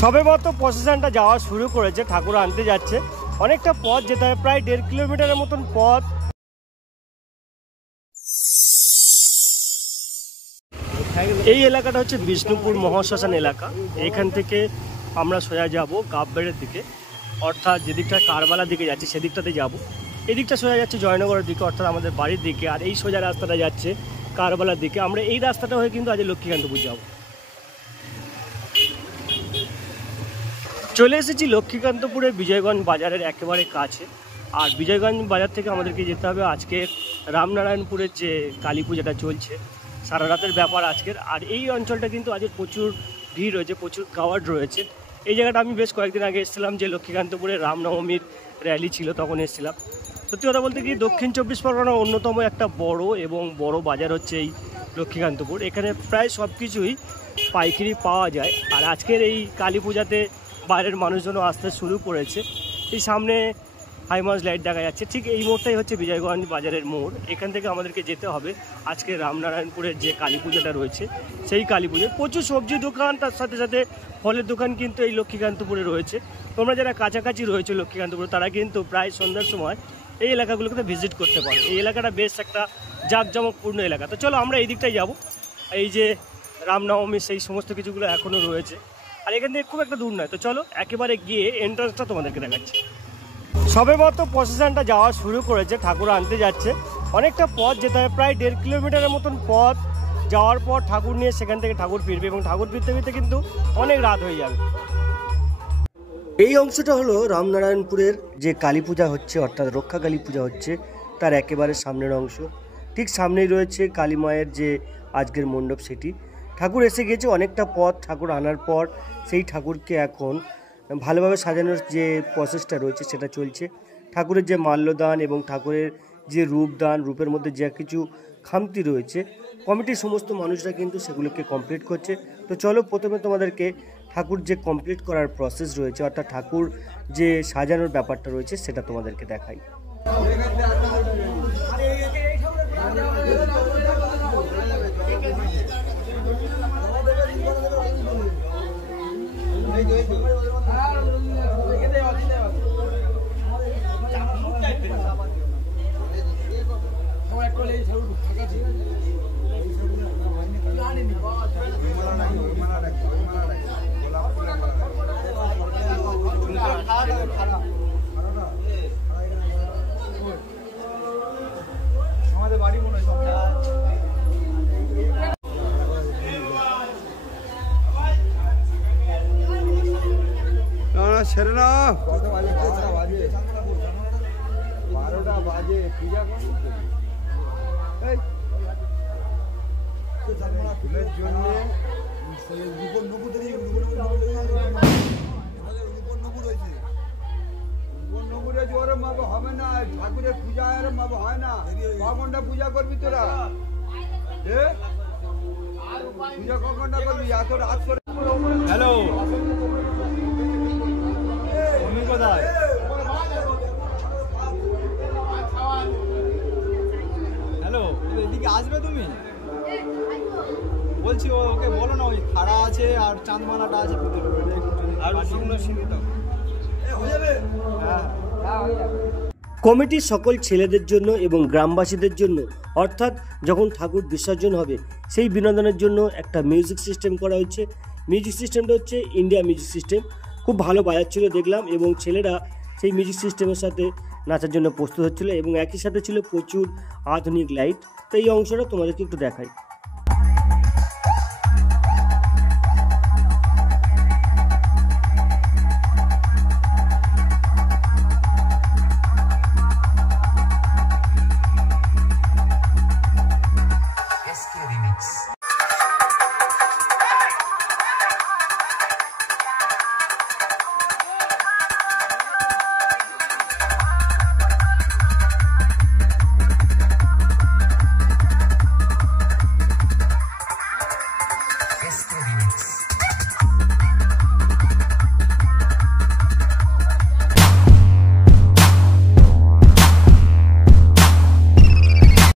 সবেমাত্র প্রসেশনটা যাওয়া শুরু করেছে, ঠাকুর আনতে যাচ্ছে। অনেকটা পথ যেতে হবে, প্রায় 1.5 কিলোমিটারের মতন পথ। এই এলাকাটা হচ্ছে বিষ্ণুপুর মহাশ্মশান এলাকা। এখান থেকে আমরা সোজা যাব গাববেড়ের দিকে, অর্থাৎ যেদিকটা কারবালার দিকে যাচ্ছে সেদিকটাতে যাব। এদিকটা সোজা যাচ্ছে জয়নগরের দিকে, অর্থাৎ আমাদের বাড়ির দিকে। আর এই সোজা রাস্তাটা যাচ্ছে কারবালার দিকে। আমরা এই রাস্তাটা হয়ে কিন্তু আজ লক্ষ্মীকান্তপুর যাব। চলে এসেছি লক্ষ্মীকান্তপুরের বিজয়গঞ্জ বাজারের একেবারে কাছে। আর বিজয়গঞ্জ বাজার থেকে আমাদেরকে যেতে হবে আজকে রামনারায়ণপুরের যে কালী পূজাটা চলছে, সারা রাতের ব্যাপার আজকের। আর এই অঞ্চলটা কিন্তু আজকে প্রচুর ভিড় রয়েছে, প্রচুর গাওয়ার্ড রয়েছে। এই জায়গাটা আমি বেশ কয়েকদিন আগে এসেছিলাম, যে লক্ষ্মীকান্তপুরে রামনবমীর র্যালি ছিল, তখন এসেছিলাম। সত্যি কথা বলতে কি, দক্ষিণ 24 পরগনার অন্যতম একটা বড় বাজার হচ্ছে এই লক্ষ্মীকান্তপুর। এখানে প্রায় সব কিছুই পাইকারি পাওয়া যায়। আর আজকের এই কালী পূজাতে বাইরের মানুষজনও আসতে শুরু করেছে। এই সামনে হাইমাস লাইট দেখা যাচ্ছে, ঠিক এই মোড়টাই হচ্ছে বিজয়গঞ্জ বাজারের মোড়। এখান থেকে আমাদেরকে যেতে হবে আজকে রামনারায়ণপুরের যে কালী পূজাটা রয়েছে সেই কালী পুজোয়। প্রচুর সবজি দোকান, তার সাথে সাথে ফলের দোকান কিন্তু এই লক্ষ্মীকান্তপুরে রয়েছে। তোমরা যারা কাছাকাছি রয়েছে লক্ষ্মীকান্তপুরে, তারা কিন্তু প্রায় সন্ধ্যার সময় এই এলাকাগুলোকে ভিজিট করতে পারো। এই এলাকাটা বেশ একটা জাঁকজমকপূর্ণ এলাকা। তো চলো আমরা এই দিকটাই যাবো। এই যে রামনবমী সেই সমস্ত কিছুগুলো এখনও রয়েছে, আর এখান থেকে খুব একটা দূর নয়। তো চলো একেবারে গিয়ে এন্ট্রান্সটা তোমাদেরকে দেখাচ্ছি। সবেমাত্র প্রসেশনটা যাওয়া শুরু করেছে, ঠাকুর আনতে যাচ্ছে। অনেকটা পথ যেতে হবে, প্রায় 1.5 কিলোমিটারের মতন পথ। যাওয়ার পর ঠাকুর নিয়ে সেখান থেকে ঠাকুর ফিরবে, এবং ঠাকুর ফিরতে ফিরতে কিন্তু অনেক রাত হয়ে যাবে। এই অংশটা হলো রামনারায়ণপুরের যে কালী পূজা হচ্ছে, অর্থাৎ রক্ষা কালী পূজা হচ্ছে, তার একেবারে সামনের অংশ। ঠিক সামনেই রয়েছে কালী মায়ের যে আজকের মণ্ডপ, সেটি। ঠাকুর এসে গেছে, অনেকটা পথ ঠাকুর আনার পর সেই ঠাকুরকে এখন ভালোভাবে সাজানোর যে প্রসেসটা রয়েছে সেটা চলছে। ঠাকুরের যে মাল্যদান এবং ঠাকুরের যে রূপদান, রূপের মধ্যে যা কিছু খামতি রয়েছে, কমিটির সমস্ত মানুষরা কিন্তু সেগুলোকে কমপ্লিট করছে। তো চলো প্রথমে তোমাদেরকে ঠাকুর যে কমপ্লিট করার প্রসেস রয়েছে, অর্থাৎ ঠাকুর যে সাজানোর ব্যাপারটা রয়েছে সেটা তোমাদেরকে দেখাই। আমাদের বাড়ি মনে হয় ছেড়ে না, 12টা বাজে পূজা ফুলের জন্য হবে না। ঠাকুরের পূজা হয় না, কখনটা পূজা করবি তোরা? পূজা কখনটা করবি? এত রাত করে। হ্যালো, কোথায়? হ্যালো, এদিকে আসবে তুমি? বলছি ওকে বলো না, ওই খাড়া আছে আর চাঁদমালাটা আছে ভিতরে, আর শুকনো সিঁড়ি দাও। কমিটির সকল ছেলেদের জন্য এবং গ্রামবাসীদের জন্য, অর্থাৎ যখন ঠাকুর বিসর্জন হবে সেই বিনোদনের জন্য একটা মিউজিক সিস্টেম করা হয়েছে। মিউজিক সিস্টেমটা হচ্ছে ইন্ডিয়া মিউজিক সিস্টেম। খুব ভালো বাজাচ্ছিল দেখলাম, এবং ছেলেরা সেই মিউজিক সিস্টেমের সাথে নাচার জন্য প্রস্তুত হচ্ছিল, এবং একই সাথে ছিল প্রচুর আধুনিক লাইট। তো এই অংশটা তোমাদেরকে একটু দেখাই।